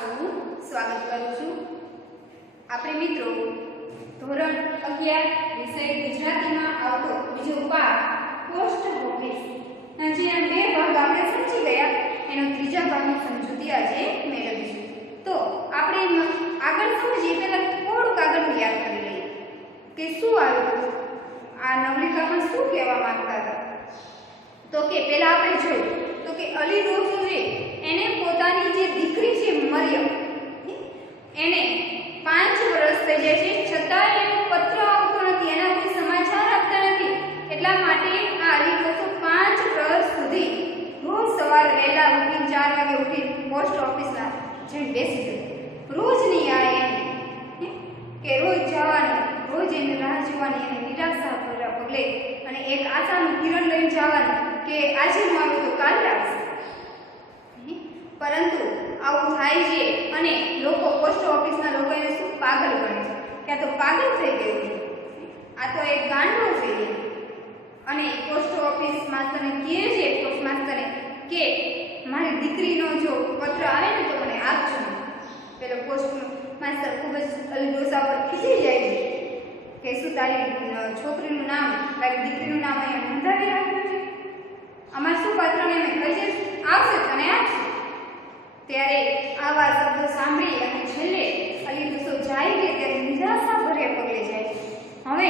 સૌનું સ્વાગત કરું છું। આપણે મિત્રો ધોરણ 11 વિષય ગુજરાતીમાં આવતો બીજો પાઠ પોસ્ટ ઓફિસ ના જે બે ભાગ આપણે સમજી ગયા એનો ત્રીજા ભાગની સમજૂતી આજે મેળવીશું। તો આપણે આગળ સમજીએ પહેલા થોડુંક આગળ યાદ કરી લઈએ કે શું આવ્યું આ નવલિકામાં શું કહેવા માંગતા હતા। તો કે પહેલા આપણે જોયું તો કે અલી ડોસો છે એને પોતાની જે દીકરી છે મરિયમ એને 5 વર્ષ થઈ જાય છે છતાં એનો પત્ર આવતો નથી, એના કોઈ સમાચાર આપતા નથી। એટલા માટે આ અલી ડોસો 5 વર્ષ સુધી રોજ સવારે વહેલા ઉઠીને 4 વાગે ઉઠીને પોસ્ટ ઓફિસમાં જઈને બેસી ગઈ। રોજ નહીં આવે એની કે રોજ જવાનું, રોજ એને રાહ જોવાની અને નિરાશા ભર્યા પગલે અને એક આશાનું કિરણ લઈને જવાનું કે આજે ન આવ્યું તો કાલે આવશે। પરંતુ આવું થાય છે અને લોકો પોસ્ટ ઓફિસના લોકો એને શું પાગલ ગણે છે કે આ તો પાગલ થઈ ગયું છે, આ તો એક ગાંડો છે। અને પોસ્ટ ઓફિસ માસ્તરને કહે છે, પોસ્ટ માસ્તરે કે મારી દીકરીનો જો પત્ર આવે ને તો મને આપજો। પેલો પોસ્ટ માસ્તર ખૂબ જ અલી ડોસા પર ખીજાઈ જાય છે કે શું તારી છોકરીનું નામ, તારી દીકરીનું નામ અહીંયા નોંધાવી રાખ્યું છે, અમારે શું પત્રને મેં કહી છે આવશે તને આપશે। ત્યારે આવા શબ્દો સાંભળી અને છેલ્લે અલી ડોસો જાય કે ત્યારે નિરાશા ભર્યા પગલે જાય છે। હવે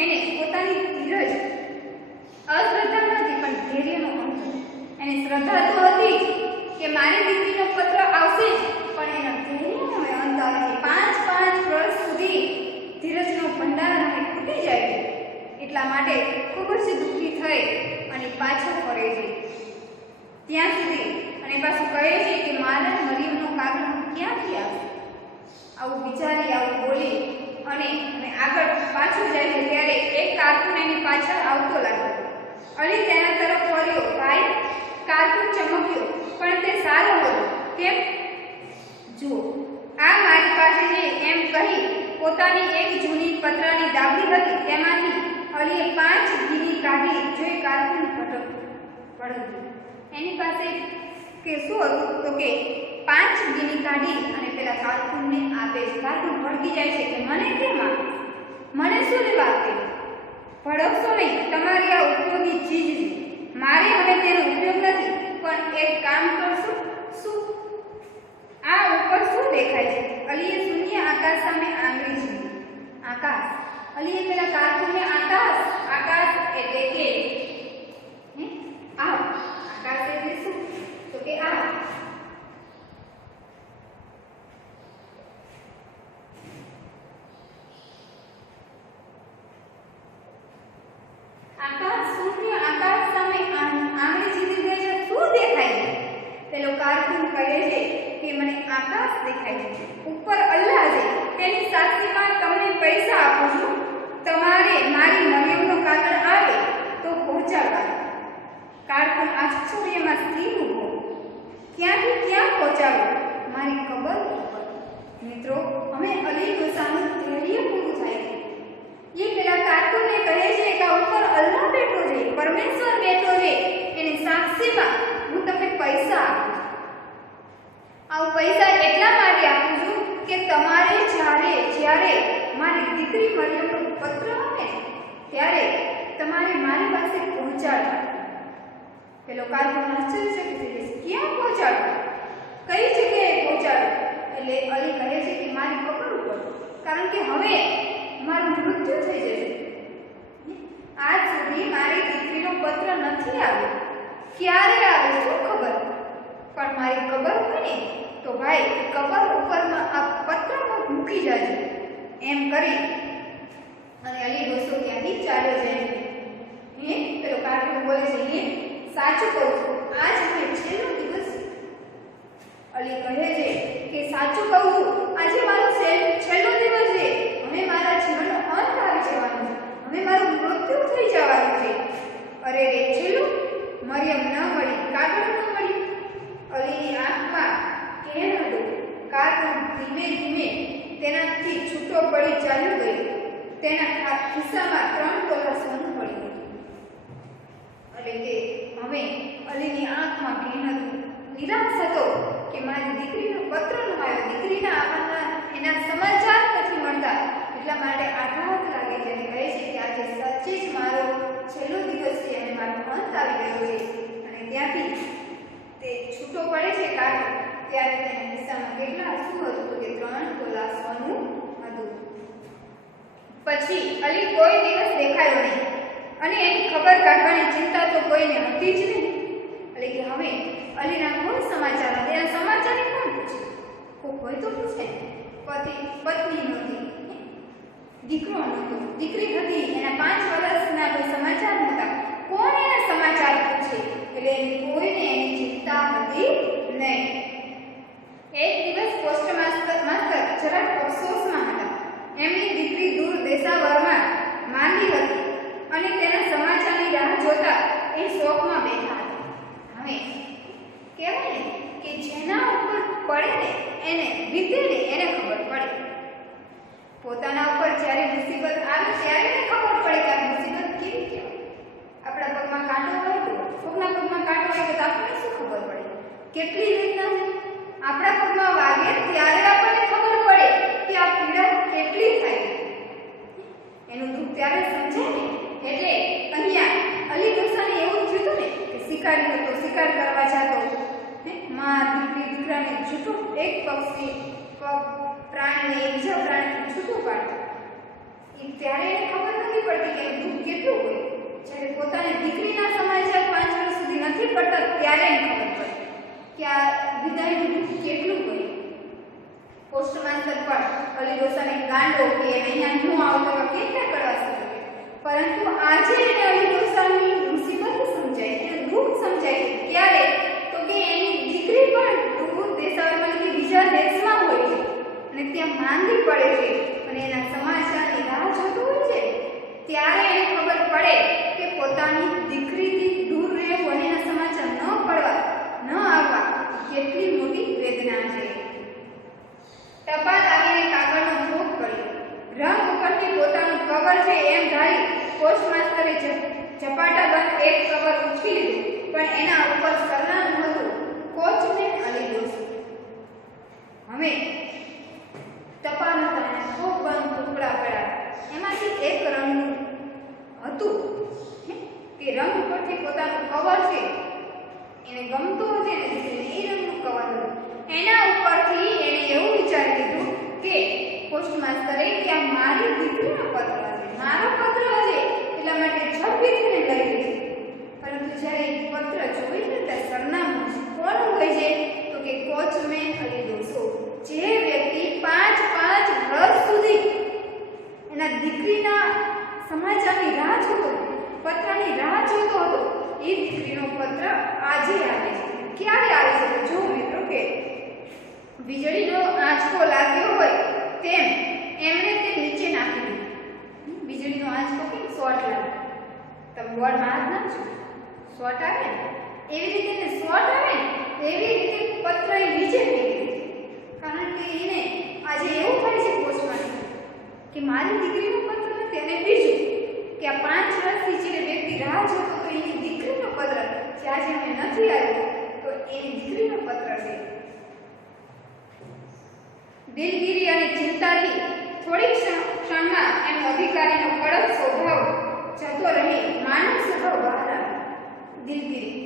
એને પોતાની ધીરજ અશ્રદ્ધા નથી પણ ધૈર્યનો અંત, એને શ્રદ્ધા તો હતી કે મારી દીકરીનો પત્ર આવશે જ પણ એનો ધૈર્યનો અંત આવે છે। 5 વર્ષ સુધી ધીરજનો ભંડાર અને તૂટી જાય છે। એટલા માટે ખૂબ જ દુઃખી થઈ અને પાછો ફરે છે ત્યાં સુધી અને પાછું કહે છે કે મારા મરિયમનો કાગળ ક્યાંથી આવશે। આવું વિચારી આવું બોલી અને આગળ પાછું જાય છે ત્યારે એક કાર્ટૂન એની પાછળ આવતો લાગ્યો। અલી તેના તરફ વળ્યો, ભાઈ કાર્ટૂન ચમક્યો પણ તે સારો હતો, કેમ જુઓ આ મારી પાસે છે એમ કહી પોતાની એક જૂની પત્રની ડાબી હતી તેમાંથી અલીએ 5 ગીની કાઢી જોઈ કાર્ટૂન પડ્યું એની પાસે કે શું હતું તો કે 5 ગીની કાઢી અને પેલા કાર્ટૂનને આપે છે। કાર્ટૂન ભડકી જાય છે કે મને કેમ આપે, મને શું લેવા આપે, ભડકશો નહીં, તમારી આ ઉપયોગી ચીજ છે, મારે હવે તેનો ઉપયોગ નથી। પણ એક કામ કરશું, શું આ ઉપર શું દેખાય છે? અલીએ શૂન્ય આકાશ સામે આંગળી છે। આકાશ, અલીએ પેલા કાર્ટૂનને આકાશ એટલે કે આકાશ એટલે શું તો કે આકાશ શૂન્ય આકાશ સામે આંગળી સીધી ગઈ છે, શું દેખાય છે? પેલો કાર્ટૂન કહે છે કે મને આકાશ દેખાય છે, ઉપર અલ્લાહ છે, તેની સાક્ષીમાં તમને પૈસા આપું છું, તમારે મારી મરિયમનો કાગળ આવે તો પહોંચાડવા। કાર્ટૂન આશ્ચર્યમાં સ્થિર ઊભો, ક્યાંથી ક્યાં પહોંચાડો? મારી કબર ઉપર। મિત્રો અમે અલી ડોસાનું ધૈર્ય પૂરું થાય છે। એ પેલા કાર્ટૂનને કહે છે કે ઉપર અલ્લાહ બેઠો છે, પરમેશ્વર બેઠો છે, એની સાક્ષીમાં હું તમને પૈસા આપું છું। આવું પૈસા એટલા માટે આપું છું કે તમારે જ્યારે મારી દીકરી મરિયમનો પત્ર આવે ત્યારે તમારે મારી પાસે પહોંચાડવા। પેલો કાર્ટૂન આશ્ચર્યચકિત થઈ જશે, ક્યાં પહોંચાડવું, કઈ જગ્યાએ પહોંચાડવું? એટલે અલી કહે છે કે મારી કબર ઉપર, કારણ કે હવે મારું મૃત્યુ થઈ જશે। આજ સુધી મારી દીકરીનો પત્ર નથી આવ્યો, ક્યારે આવે શું ખબર, પણ મારી કબર હોય ને તો ભાઈ કબર ઉપરમાં આ પત્ર મૂકી જાજે। એમ કરી અને અલી ડોસો ત્યાંથી ચાલ્યો જાય છે। પેલો કાર્ટૂન બોલે છે સાચું કહું છું આજ મારો છેલ્લો દિવસ છે। અલી કહે છે કે સાચું કહું છું આજે મારો છેલ્લો દિવસ છે, હવે મારા જીવનનો અંત આવી જવાનો છે, હવે મારું મૃત્યુ થઈ જવાનું છે। અરે રે છેલ્લું, મરિયમ ન મળી, કાગળ ન મળ્યું। અલીની આંખમાં કેર હતું, કાર્ટૂન ધીમે ધીમે તેનાથી છૂટો પડી ચાલ્યો ગયો, તેના ખિસ્સામાં 3 તોલા સોનું પડ્યું હતું। એટલે કે હવે અલીની આંખમાં કેર હતું, નિરાશ હતો કે મારી દીકરીનો પત્ર ન આવ્યો, દીકરીના આવવાના એના સમાચાર નથી મળતા, એટલા માટે આઘાત લાગે છે અને કહે છે કે આજે સચ્ચે જ મારો છેલ્લો દિવસ છે અને મારો અંત આવી ગયો છે. અને ત્યાંથી તે છૂટો પડે છે કાઢો, ત્યારે તેના ખિસ્સામાં કેટલા શું હતું તો કે 3 તોલા સોનું હતું. પછી અલી કોઈ દિવસ દેખાયો નહીં અને એની ખબર કાઢવાની ચિંતા તો કોઈને હતી જ નહીં. એટલે કે હવે અલીના કોઈ સમાચાર નથી, એના સમાચારની કોણ પૂછે? કોઈ તો પૂછે. પત્ની નહોતી, દીકરો નહોતો, દીકરી હતી, એના 5 વર્ષના કોઈ સમાચાર નહોતા, કોણ એના સમાચાર પૂછે? એટલે કોઈને એની ચિંતા હતી નહીં. એક દિવસ પોસ્ટ માસ્ટર જરાક અફસોસમાં હતા. એમની દીકરી દૂર દેશાવરમાં માંદી હતી અને તેના સમાચારની રાહ જોતા એ શોકમાં બેઠા હતા. હવે કહેવાય ને કે જેના ઉપર પડે ને એને વીતે ને એને ખબર પડે. પોતાના ઉપર જ્યારે મુસીબત આવે ત્યારે એને ખબર પડે કે આ મુસીબત કેવી કહેવાય. આપણા પગમાં કાંટો હોય તો કોકના પગમાં કાંટો હોય તો આપણને શું ખબર પડે? કેટલી વેદના છે. આપણા પગમાં વાગે ત્યારે આપણને ખબર પડે કે આ પીડા કેટલી થાય. એનું દુઃખ ત્યારે સમજાય ને. એટલે અહીંયા અલી ડોસાને એવું થયું હતું ને કે શિકારી હતો, શિકાર કરવા જતો, માં દીકરાને છૂટો એક પક્ષી પ્રાણીને બીજા પ્રાણીને છૂટો પાડતો. ત્યારે એને ખબર નથી પડતી કે એનું દુઃખ કેટલું હોય. જ્યારે પોતાની દીકરીના સમાચાર 5 વર્ષ સુધી નથી પડતા ત્યારે એને ખબર પડે કે આ વિદાયનું દુઃખ કેટલું હોય. પોસ્ટ માસ્ટર પણ અલી ડોસાને ગાંડો કે અહીંયા હું આવતો કેટલા કરવા શકે, પરંતુ આજે એને અલી ડોસાની મુસીબત સમજાય, એનું દુઃખ સમજાય. ક્યારે તો કે એની દીકરી પણ દૂર દેશાવરમાં કે બીજા દેશમાં હોય છે અને ત્યાં માંદી પડે છે અને એના સમાચારની રાહ જોતો હોય છે. ત્યારે એને ખબર પડે કે પોતાની દીકરીથી દૂર રહેવું અને એના સમાચાર ન આવવા કેટલી મોટી વેદના છે. ટપાલ આવીને કાગળનો ધોક કર્યો. રંગ ઉપરથી પોતાનું કવર છે એમ ધારી પોસ્ટ માસ્ટરે ઝપાટા બંધ એક કવર ઉચકી લીધું, પણ એના ઉપર સરનામું હતું કોચમેન અલી ડોસા. હવે ટપાલના તને ખૂબ બંધ ટુકડા પડ્યા. એમાંથી એક રંગનું હતું કે રંગ ઉપરથી પોતાનું કવર છે એને ગમતો હતો ને દીકરીને એ રંગનું કવર હતું. એના ઉપરથી એને એવું વિચારી લીધું કે પોસ્ટ માસ્ટરે કે આ મારી દીકરીનો પત્ર છે, મારો પત્ર છે, એટલા માટે ઝડપીથી લઈ લીધી. પરંતુ જ્યારે એ પત્ર જોઈને ત્યાં સરનામું કોણ હોય છે તો કે કોચમેન અલી ડોસો, જે વ્યક્તિ 5 વર્ષ સુધી એના દીકરીના સમાચારની રાહ જોતો, પત્રની રાહ જોતો હતો, એ દીકરીનો પત્ર આજે આવે છે. ક્યારે આવે છે? જો મિત્રો કે વીજળીનો આંચકો લાગ્યો હોય તેમ એમણે તે નીચે નાખી દીધું. વીજળીનો આંચકો કેમ શોર્ટ લાગે, તમે બોર્ડમાં હાથ નાખજો, શોર્ટ આવે ને એવી રીતે એને શોર્ટ આવે ને એવી રીતે પત્ર નીચે ફેંકી દીધું. કારણ કે એને આજે એવું થાય છે પોસ્ટમાં કે મારી દીકરીનો પત્ર નથી. અને બીજું કે આ 5 વર્ષથી જે વ્યક્તિ રાહ જોતો તો એની દીકરીનો પત્ર જે આજે અમે નથી આવ્યો તો એની દીકરીનો પત્ર છે. દિલગીરી અને ચિંતાથી થોડીક ક્ષણમાં એનો અધિકારીનો કડક સ્વભાવ જતો રહી માનવ સ્વભાવ બહાર આવ્યો. દિલગીરી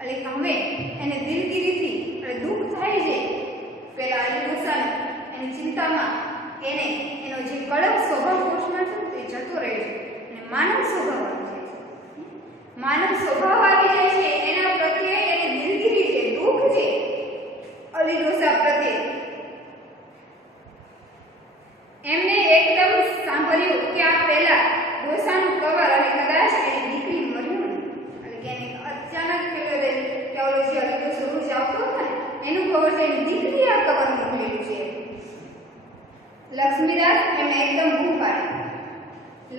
એટલે હવે એને દિલગીરીથી એટલે દુઃખ થાય છે. પેલા અલી ડોસાને એની ચિંતામાં એને એનો જે કડક સ્વભાવ પોષમાં છે તે જતો રહે છે અને માનવ સ્વભાવ આવી જાય છે. માનવ સ્વભાવ આવી જાય છે એના પ્રત્યે એને દિલગીરી છે, દુઃખ છે અલી ડોસા પ્રત્યે. એમને એકદમ સાંભળ્યું કે આ પહેલા ડોસાનું કવર અને કદાચ એની દીકરી મળ્યું એટલે કે એને અચાનક પેલો કે ઓલો જે અલી ડોસો રોજ આવતો હતો ને એનું કવર છે એની દીકરી આ કવર મોકલેલું છે. લક્ષ્મીદાસ એમને એકદમ બૂમ પાડી.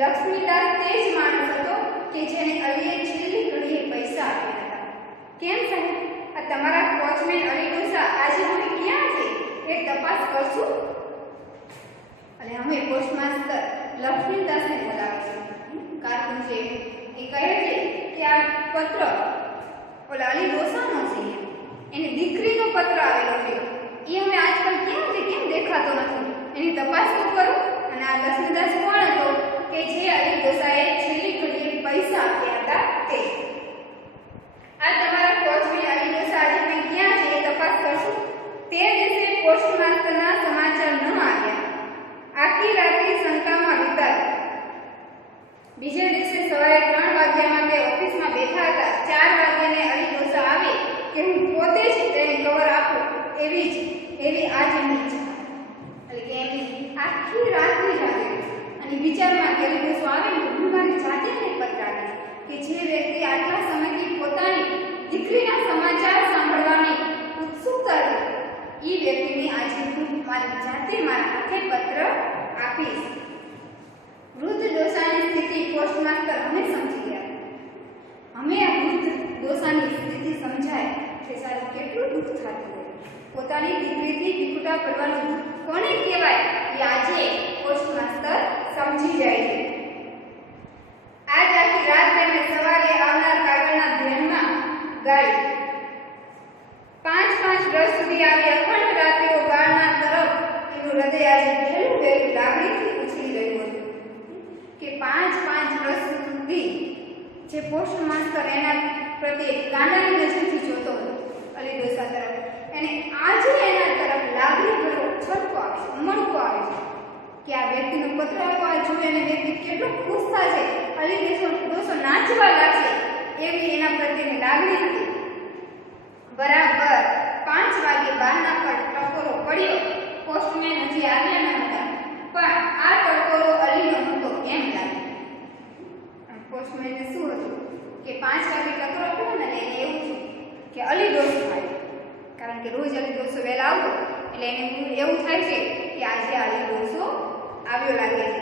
લક્ષ્મીદાસ તે જ માણસ હતો કે જેને અલીએ છેલ્લી ઘડીએ પૈસા આપ્યા હતા. કેમ સાહેબ, આ તમારા કોચમેન અલી ડોસા આજે હવે ક્યાં છે એ તપાસ કરશું? અને અમે પોસ્ટ માસ્ટર લક્ષ્મીદાસને બોલાવે છે. કારણ છે એ કહે છે કે આ પત્ર ઓલા અલી ડોસાનો છે, એની દીકરીનો પત્ર આવેલો છે દેખાતો નથી, એની તપાસ તો કરો. અને આ લક્ષ્મીદાસ કોણ હતો કે જે અલી ડોસાએ છેલ્લી ઘડીએ પૈસા આપ્યા હતા તે. આ તમારા કોચમાં અલી ડોસા આજે પણ ક્યાં છે એ તપાસ કરશું. તે દિવસે પોસ્ટ માસ્ટરના સમાચાર ન આવ્યા. આખી રાત્રિ શંકામાં વિતાવી. બીજા દિવસે સવારે 3 વાગ્યામાં તે ઓફિસમાં બેઠા હતા. 4 વાગ્યાને અલી ડોસા આવે કે હું પોતે જ તેને કવર આપું એવી આજ એમની ઈચ્છા. એટલે કે એમની આખી રાત્રિ જાગે અને વિચારમાં કે અલી ડોસો આવે ને હું મારી જાતે જ પત્ર આપીશ કે જે વ્યક્તિ આટલા સમયથી પોતાની દીકરીના સમાચાર સાંભળવાની ઉત્સુકતા હતી એ વ્યક્તિને આજે હું મારી જાતે મારા હાથે પત્ર આપીશ. વૃદ્ધ ડોસાની સ્થિતિ પોસ્ટ માસ્ટર અમે સમજી ગયા. અમે આ વૃદ્ધ ડોસાની સ્થિતિ સમજાય કે સારું કેટલું દુઃખ થતું હોય. પોતાની દીકરીથી વિખૂટા પડવાનું દુઃખ કોને કહેવાય એ આજે પોસ્ટ માસ્ટર સમજી જાય છે. આજ આખી રાત તેમણે સવારે આવનાર કાગળના ધ્યાનમાં ગાળી. 5-10 સુધી આવી અખંડ રાત્રિઓ ગાળના તરફ એનું હૃદય આજે ભેલું ભેલું લાગણીથી ઉછળી રહ્યું હતું કે 5-10 સુધી જે પોસ્ટ માસ્ટર એના પ્રત્યે ગાંડાની નજરથી જોતો હતો અલી ડોસા તરફ, એને આજે એના તરફ લાગણી ભરો છટકો આવે છે, ઉમળકો આવે છે કે આ વ્યક્તિનો પત્ર આવ્યો જોઈ અને વ્યક્તિ કેટલો ખુશ થાય છે. અલી ડોસો નાચવા લાગશે એવી એના પ્રત્યેની લાગણી હતી. બરાબર 5 વાગે બહારના પર ટકોરો પડ્યો. પોસ્ટમેન હજી આવ્યા ન હતા પણ આ ટકોરો અલીનો હતો એમ લાગ્યું. પોસ્ટમેનને શું હતું કે 5 વાગે ટકોરો પડ્યો ને એને એવું થયું કે અલી ડોસો આવ્યો. કારણ કે રોજ અલી ડોસો વહેલા આવતો એટલે એને એવું થાય છે કે આજે અલી ડોસો આવ્યો લાગે છે.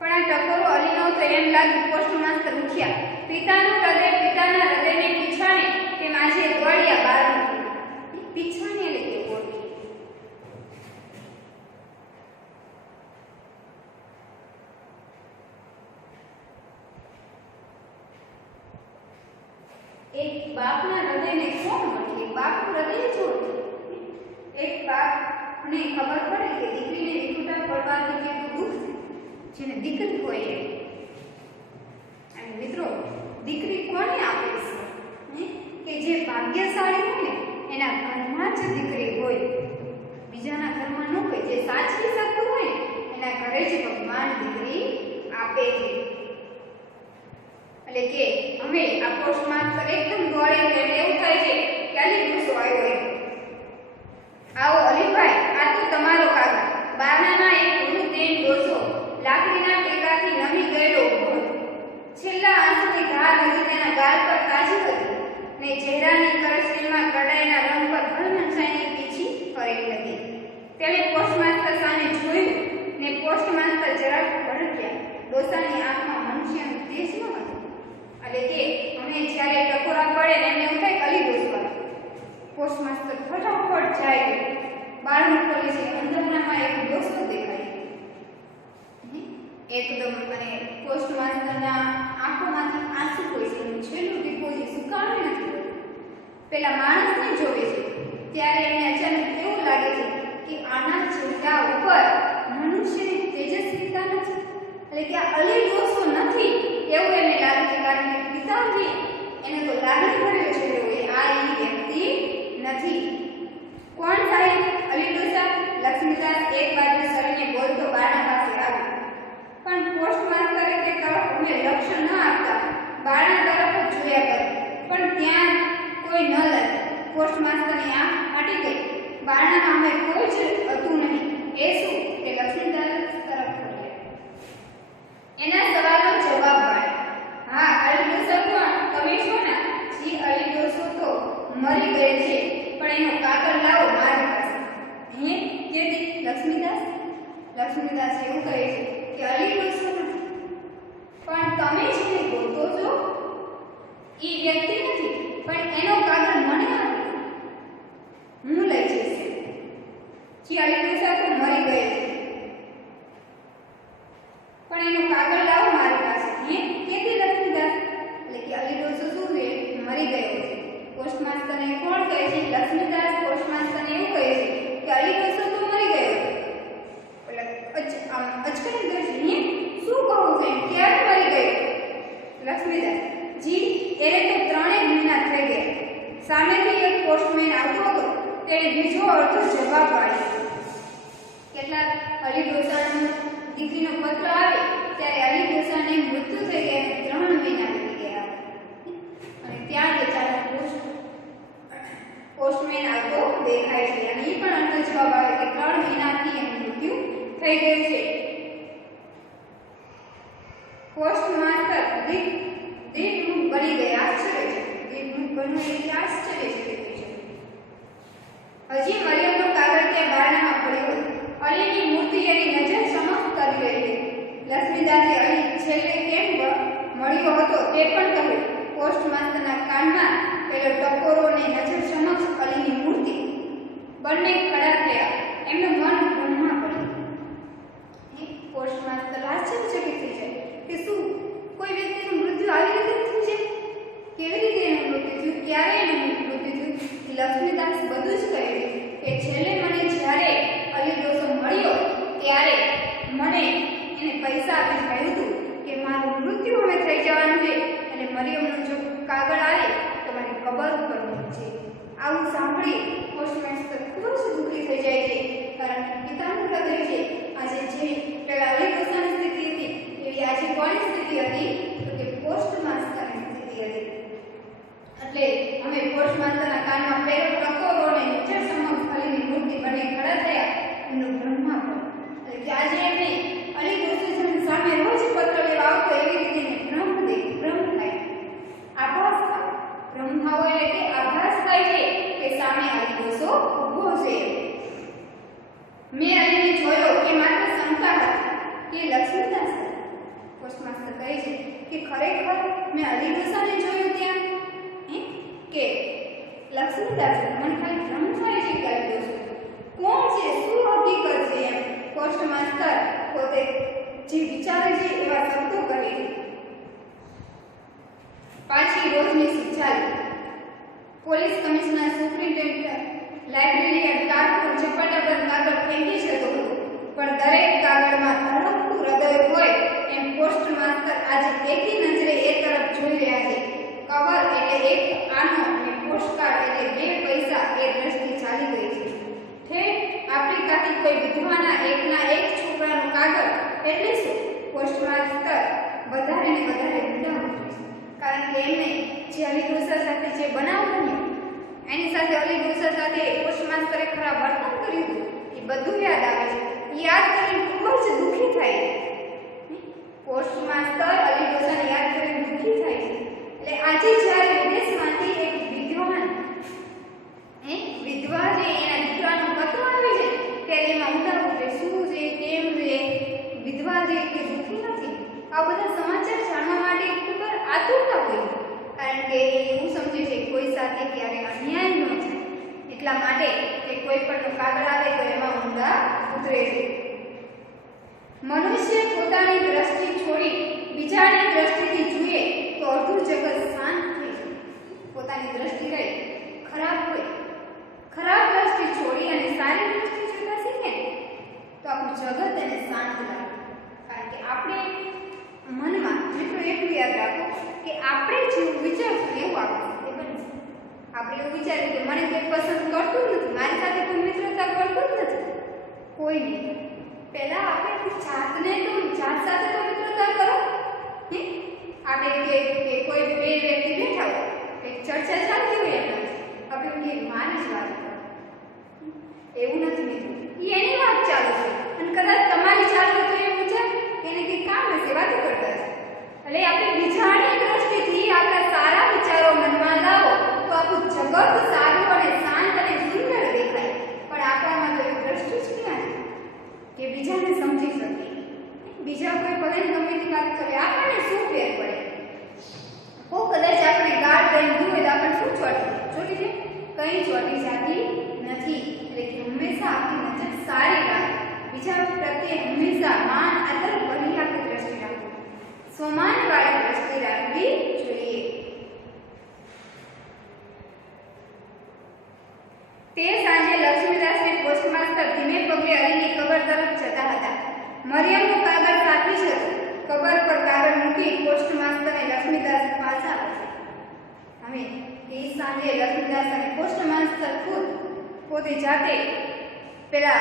પણ આ ટકોરો અલીનો તો એમ લાગ્યું. પોસ્ટ માસ્ટર ઉઠ્યા. પિતાનું હૃદય પિતાના હૃદયને પીછાણે તેમ આજે દોડ્યા બહાર. પીછાણે એટલે ઓળખી. એક બાપના હૃદયને કોણ ઓળખે? બાપનું હૃદય જ ઓળખે. એક બાપને ખબર પડે કે દીકરીને વિખૂટા પડવાથી કેટલું દુઃખ જેને દીકરી હોય એ. અને મિત્રો દીકરી કોને આપે છે કે જે ભાગ્યશાળી હોય ને એના ઘરમાં જ દીકરી હોય, બીજાના ઘરમાં ન હોય. જે સાચવી શકતું હોય ને એના ઘરે જ ભગવાન દીકરી આપે છે. એટલે કે અમે આ પોસ્ટ માસ્ટર એકદમ દોડે એટલે એવું થાય છે કે અલી ડોસો આવ્યો હોય. આવો અલીભાઈ, આ તો તમારો કાગળ. બારણાના એક વૃદ્ધ ડોસો લાકડીના ટેકાથી નમી ગયેલો ઉભો હતો. છેલ્લા આંસુની ધાર હજી તેના ગાલ પર તાજી હતી ને ચહેરાની કરશીલમાં કડાઈના રંગ પર હળમંચાઈની પીછી ફરેલી હતી. તેણે પોસ્ટ માસ્ટર સામે જોયું ને પોસ્ટ માસ્ટર જરાક ભડક્યા. ડોસાની આંખમાં મનુષ્યનું તેજ ન હતું. એટલે કે અમે જ્યારે ટકોરા પડે ને એમને એવું થાય કે અલી ડોસો આવ્યો. પોસ્ટ માસ્ટર ફટાફટ જાય બારણું ખોલે છે. અંદરનામાં એક ડોસો દેખાય એકદમ. અને પોસ્ટ માસ્ટરના આંખોમાંથી આંસુ હોય છે. એનું છેલ્લું ટીપું જે સુકાણું નથી. પેલા માણસને જોવે છે ત્યારે એને અચાનક એવું લાગે છે કે આના ચહેરા ઉપર મનુષ્યની તેજસ્વીતા નથી. એટલે કે આ અલી ડોસો નથી એવું એને લાગે છે. કારણ કે પિતાજી એને તો લાગણી ભર્યો છે એ આ એ વ્યક્તિ નથી. કોણ સાહેબ? અલી ડોસા. લક્ષ્મીદાસ એક બાજુ સરીને બોલતો બારણા પાસે આવ્યો. પણ પોસ્ટ માસ્ટરે તે તરફ અમે લક્ષ્ય ન આપતા બારણા તરફ જ જોયા કર્યું. પણ ત્યાં કોઈ ન લાગ્યું. પોસ્ટ માસ્ટરની આંખ ફાટી ગઈ. બારણામાં અમે કોઈ જ હતું નહીં. એ શું કે લક્ષ્મીદાસ તરફ ફર્યા. એના સવાલનો જવાબ મળ્યો. હા, અલી ડોસો કોણ? તમે છો ને? જી, અલી ડોસો તો મરી ગઈ છે પણ એનો કાગળ લાવો મારી પાસે. હે કેદી? લક્ષ્મીદાસ. લક્ષ્મીદાસ એવું કહે છે કે અલી ડોસો નથી પણ તમે જેને ગોતો છો એ વ્યક્તિ નથી પણ એનો કાગળ મને આપો. હું લઈ જઈશ. જી, અલી ડોસા તો મરી ગઈ છે પણ એનો કાગળ લાવો મારી પાસે. હે કેદી? લક્ષ્મીદાસ. એટલે કે અલી ડોસો શું છે? મરી ગયો છે. પોસ્ટ માસ્ટરને કોણ કહે છે? લક્ષ્મીદાસ સામેથી એક પોસ્ટમેન આવતો હતો તેણે બીજો અડધો જવાબ આપ્યો. કેટલાક અલી ડોસાની દીકરીનો પત્ર આવે ત્યારે અલી ડોસાને મૃત્યુ થઈ ગયા 3 મહિના વીતી ગયા અને ત્યાં બેચારા પોસ્ટમેન આવતો દેખાય છે અને એ પણ અડધો જવાબ આવે કે 3 મહિનાથી એનું મૃત્યુ થઈ ગયું છે. પોસ્ટ માસ્ટર દીપમુખ બની ગયા. આશ્ચર્ય છે. દીપમુખ બનવું એટલે આશ્ચર્ય છે. હજી મરિયમનો કાગળ ત્યાં બારણામાં પડ્યો હતો. અલીની મૂર્તિ એની નજર સમક્ષ કરી રહી હતી. લક્ષ્મીદાસે અલી છેલ્લે કેમ મળ્યો હતો તે પણ કહ્યું. પોસ્ટ માસ્ટરના કાનમાં પેલો ટકોરો ને નજર સમક્ષ અલીની મૂર્તિ બંને ખડા થયા. એમનું મન ભ્રમમાં પડ્યું. પોસ્ટ માસ્ટર આશ્ચર્યચકિત થઈ જાય કે શું કોઈ વ્યક્તિનું મૃત્યુ આવી રીતે થયું છે? કેવી રીતે એનું મૃત્યુ થયું? ક્યારે એનું મૃત્યુ થયું? લક્ષ્મીદાસ બધું જ કહે છે કે છેલ્લે મને જ્યારે અલી ડોસો મળ્યો ત્યારે મને એને પૈસા આપીને કહ્યું હતું કે મારું મૃત્યુ હવે થઈ જવાનું છે અને મરિયમનો જો કાગળ આવે તો મારી કબર ઉપર છે. આવું સાંભળી પોસ્ટમાસ્ટર ખૂબ જ દુઃખી થઈ જાય છે કારણ કે પિતાનું હૃદય છે આજે જે પેલા અલી ડોસાની સ્થિતિ હતી એવી આજે કોની સ્થિતિ હતી તો કે પોસ્ટ માસ્ટરની સ્થિતિ હતી. એટલે અમે પોસ્ટ માસ્ટરના કાનમાં પેલો ટકોરો અને નજર સમક્ષ અલીની મૂર્તિ બંને ખડા થયા. એમનું બ્રહ્મા એટલે કે આજે એમને અલી ડોસાની સામે રોજ પત્ર લેવા આવતો એવી રીતે ભ્રમ થાય. આભાસ થાય. ભ્રમ થવો એટલે કે આભાસ થાય છે કે સામે અલી ડોસો ઊભો છે. મેં અલીને જોયો કે માત્ર શંકા હતી કે લક્ષ્મીદાસ. પોસ્ટમાસ્ટર કહે છે કે ખરેખર મેં અલી ડોસાને જોયું ત્યાં કે લક્ષ્મીદાસ. મને ખાલી ભ્રમ થાય છે કે અલી ડોસો કોણ છે, શું હકીકત છે એમ પોસ્ટમાસ્ટર પોતે જે વિચારે છે એવા શબ્દો કહે છે. પાછી રોજની શિક્ષા પોલીસ કમિશનર સુપ્રિન્ટેન્ડન્ટ લાઇબ્રેરિયન કારકુન ઝપાટા પર કાગળ ફેંકી જતો હતો પણ દરેક કાગળમાં ધડકતું હૃદય હોય એમ પોસ્ટમાસ્ટર આજે એકી નજરે એ તરફ જોઈ રહ્યા છે. કવર એટલે એક આનો અને પોસ્ટકાર્ડ એટલે 2 પૈસા એ દ્રષ્ટિ ચાલી ગઈ છે. ઠેઠ આફ્રિકાથી કોઈ વિધવાના એકના એક છોકરાનો કાગળ એટલે શું? પોસ્ટમાસ્ટર વધારે ને વધારે ગુંડામણ છે કારણ કે એમને જે અલી ડોસા સાથે જે બનાવ બન્યો એની સાથે અલી ડોસા સાથે પોસ્ટમાસ્ટરે ખરાબ વર્તન કર્યું એ બધું યાદ આવે છે. યાદ કરીને ખૂબ જ દુઃખી થાય છે. પોસ્ટમાસ્ટર અલી ડોસાને યાદ કરીને દુઃખી થાય છે. એટલે આજે જ્યારે વિદેશમાંથી એક વિધવા જે એના દીકરાનો પત્ર આવે છે ત્યારે એમાં ઉતારવું કે શું છે, કેમ છે, વિધવા જે કે દુઃખી નથી. આ બધા સમાચાર જાણવા માટે ખૂબ જ આતુરતા હોય કારણ કે એવું સમજે છે કોઈ સાથે ક્યારે અન્યાય ન થાય એટલા માટે કે કોઈ પણ કાગળ આવે તો એમાં ઊંડા ઉતરે છે. મનુષ્ય પોતાની દ્રષ્ટિ છોડી બીજાની દ્રષ્ટિથી જુએ તો અડધું જગત શાંત થઈ જાય. પોતાની દ્રષ્ટિ કઈ ખરાબ હોય, ખરાબ દ્રષ્ટિ છોડી અને સારી દ્રષ્ટિ જોતા શીખે તો આપણું જગત એને શાંત લાગે. કારણ કે આપણે મનમાં મિત્રો એટલું યાદ રાખો કે આપણે જેવું વિચારશું એવું આપણે બનશે. આપણે એવું વિચાર્યું કે મને કોઈ પસંદ કરતું નથી, મારી સાથે કોઈ મિત્રતા કરતું જ નથી, કોઈ નહીં. પહેલા આપણે જાતને તો જાત સાથે તો મિત્રતા કરો. આપણે કે કોઈ 2 વ્યક્તિ બેઠા હોય એક ચર્ચા ચાલતી હોય એમાં આપણે કે મારી જ વાત એવું નથી મિત્રો. એની વાત ચાલુ છે અને કદાચ તમારી ચાલુ તો એવું છે એને કંઈ કામ હશે વાતો કરતા છે. એટલે આપણે બીજાની દ્રષ્ટિથી આપણા સારા વિચારો મનમાં લાવો તો આપણું જગત સારું અને શાંત અને સુંદર દેખાય. પણ આપણામાં તો એવી દ્રષ્ટિ જ ક્યાં કે બીજાને સમજી શકીએ. બીજા કોઈ ભલે ગમે તે વાત કરે આપણને શું ફેર પડે? કદાચ આપણે ગાળ દઈને દૂર તો આપણને શું ચોટી છે? કંઈ ચોટી જતી નથી. એટલે કે હંમેશા આપણી નજર સારી રાખો. બીજા પ્રત્યે હંમેશા માન આદર બની રાખી દ્રષ્ટિ રાખો. સ્વમાનવાળી દ્રષ્ટિ રાખવી જોઈએ. તે સાંજે લક્ષ્મીદાસને પોસ્ટમાસ્ટર ધીમે પગલે અલીની કબર તરફ જતા હતા. મરિયમનું કાગળ સાથે જ હતું. કબર પર કાગળ મૂકી પોસ્ટમાસ્ટર અને લક્ષ્મીદાસ પાછા આવે. હવે એ સાંજે લક્ષ્મીદાસ અને પોસ્ટ માસ્ટર ખુદ પોતે જાતે પેલા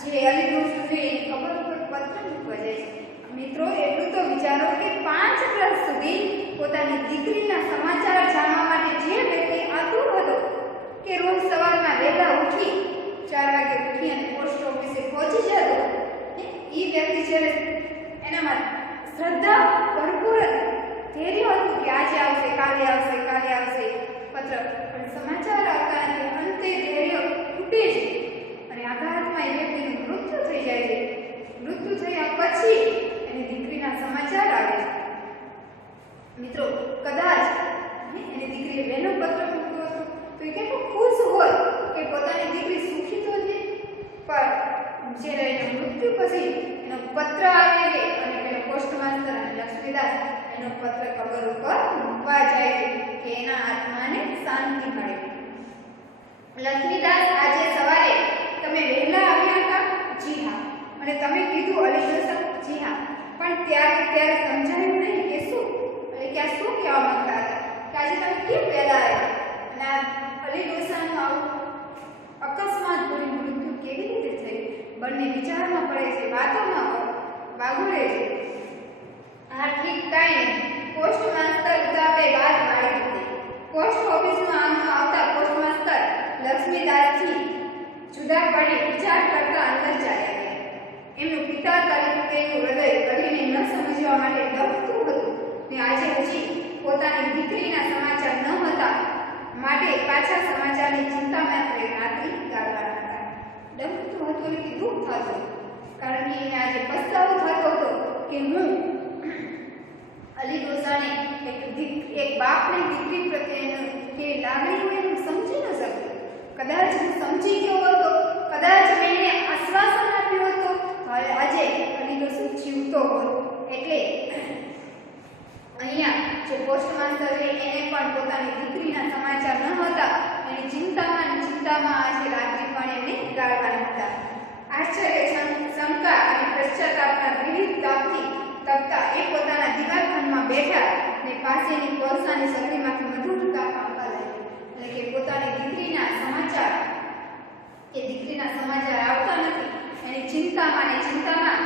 જે અલીપુર સુધી એની ખબર ઉપર પત્ર મૂકવા જાય છે. મિત્રો એટલું તો વિચારો કે 5 વર્ષ સુધી પોતાની દીકરીના સમાચાર જાણવા માટે જે વ્યક્તિ આતુર હતો કે રોજ સવારમાં વહેલા ઉઠી 4 વાગે ઉઠી અને પોસ્ટ ઓફિસે પહોંચી જતો, એ વ્યક્તિ છે એનામાં શ્રદ્ધા ભરપૂર ધૈર્ય હતું કે આજે આવશે, કાલે આવશે, કાલે આવશે પત્ર, પણ સમાચાર આવતા નથી. અંતે ધૈર્ય તૂટે છે અને આઘાતમાં એ વ્યક્તિનું મૃત્યુ થઈ જાય છે. મૃત્યુ થયા પછી એની દીકરીના સમાચાર આવે છે. મિત્રો કદાચ એની દીકરીએ વહેલો પત્ર મૂક્યો હતો તો એ કેટલો ખુશ હોય કે પોતાની દીકરી સુખી તો છે, પણ જ્યારે એનું મૃત્યુ પછી એનો પત્ર આવે છે અને પેલો પોસ્ટ માસ્ટર અને લક્ષ્મીદાસ એનો પત્ર કબર ઉપર મૂકવા જાય છે કે એના આત્માને શાંતિ મળે. લક્ષ્મીદાસ, આજે સવારે તમે વહેલા આવ્યા હતા? જી હા. અને તમે કીધું અલીડોસા? જી હા. પણ ત્યારે સમજાયું નહીં કે શું, એટલે કે આ શું કહેવા માંગતા હતા કે આજે તમે કેમ વહેલા આવ્યા? અને આ અલીડોસાનું આવું અકસ્માત ભર્યું મૃત્યુ કેવી રીતે થયું? બંને વિચારમાં પડે છે, વાતોમાં વાગોળે છે. હા, ઠીક, કાંઈ નહીં. પોસ્ટ માસ્ટર ઉતાવળે વાત વાળી હતી. પોસ્ટ ઓફિસમાં આવતા પોસ્ટ માસ્ટર લક્ષ્મીદાસથી જુદા પડી વિચાર કરતા અંદર ચાલ્યા ગયા. એમનું પિતા તરીકેનું હૃદય કઢીને ન સમજવા માટે ડગતું હતું ને આજે હજી પોતાની દીકરીના સમાચાર ન હતા માટે પાછા સમાચારની ચિંતામાં રાત્રિ ગાળવાના હતા. ડગતું હતું એટલે દુઃખ થતું, કારણ કે એને આજે પસ્તાવો થતો હતો કે હું અલીડોસાને એક બાપને દીકરી પ્રત્યેનું કે લાગણી હોય હું સમજી ન શક્યો. કદાચ હું સમજી ગયો હતો, કદાચ મેં એને આશ્વાસન આપ્યું હતું, આજે અલીડોસો જીવતો હોય. એટલે અહીંયા જે પોસ્ટ માસ્ટર છે એને પણ પોતાની દીકરીના સમાચાર ન હતા, એની ચિંતામાં આજે રાત્રિ પણ એમને ગાળવાના હતા. આશ્ચર્ય, શંકા અને પશ્ચાતાપના વિવિધ તાપથી તપતા એ પોતાના દિવાલખાનામાં બેઠા ને પાસેની કોલસાની સગડીમાંથી મધુર તાપ આવવા લાગ્યો. એટલે કે પોતાની દીકરીના સમાચાર આવતા નથી, એની ચિંતામાં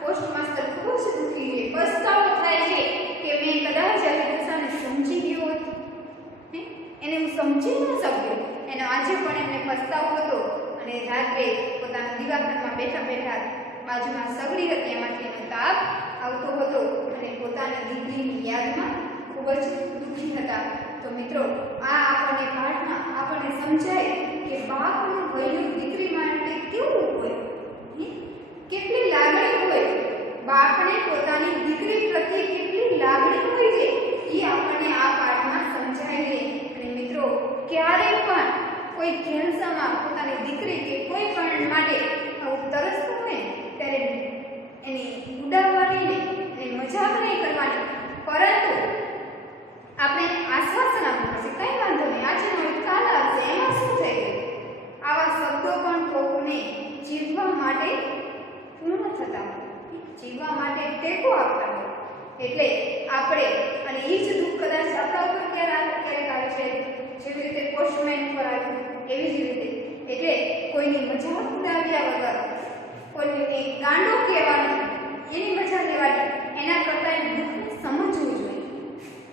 પોસ્ટ માસ્ટર ખૂબ જ દુઃખી છે. પસ્તાવો થાય છે કે મેં કદાચ અલીડોસાને સમજી ગયો હતો, એને હું સમજી ન શક્યો. એનો આજે પણ એમને પસ્તાવો હતો અને રાત્રે પોતાના દિવાલખાનામાં બેઠા બાજુમાં સગડી હતી એમાંથી એનો તાપ આવતો હતો અને પોતાની દીકરીની યાદમાં ખૂબ જ દુઃખી હતા. તો મિત્રો, આ આપણને પાઠમાં આપણને સમજાય કે બાપનું ભયનું દીકરી માટે કેવું હોય, કેટલી લાગણી હોય. બાપને પોતાની દીકરી પ્રત્યે કેટલી લાગણી હોય છે એ આપણને આ પાઠમાં સમજાય છે. અને મિત્રો, ક્યારેય પણ કોઈ કેન્સરમાં પોતાની દીકરી કે કોઈ પણ માટે આવું તરસતું હોય ત્યારે એની ઉડાવવાની નહીં, એની મજાક નહીં કરવાની, પરંતુ આપણે આશ્વાસન આપવું પડશે. કંઈ વાંધો નહીં, આજે નહીં કાલ આવશે, એમાં શું થઈ ગયું? આવા શબ્દો પણ કોકને જીવવા માટે પૂર્ણ થતા હોય, જીવવા માટે ટેકો આપતા હોય. એટલે આપણે અને એ જ દુઃખ કદાચ આપણા ઉપર ક્યારેક આવે છે, જેવી રીતે પોસ્ટમેન ઉપર આવ્યું એવી જ રીતે. એટલે કોઈની મજાક ઉડાવ્યા વગર, કોઈને ગાંડો કહેવાનો, એની મજા લેવાની, એના કરતાં એને દુઃખને સમજવું જોઈએ.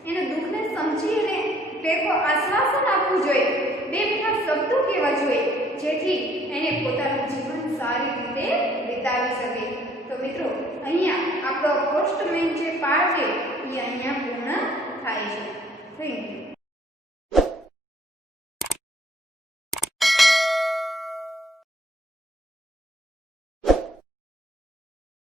એને દુઃખને સમજીને ટેકો આશ્વાસન આપવું જોઈએ, બે મીઠા શબ્દો કહેવા જોઈએ, જેથી એને પોતાનું જીવન સારી રીતે વિતાવી શકે. તો મિત્રો, અહીંયા આપણો પોસ્ટમેન જે પાઠ છે એ અહીંયા પૂર્ણ થાય છે. Thank you.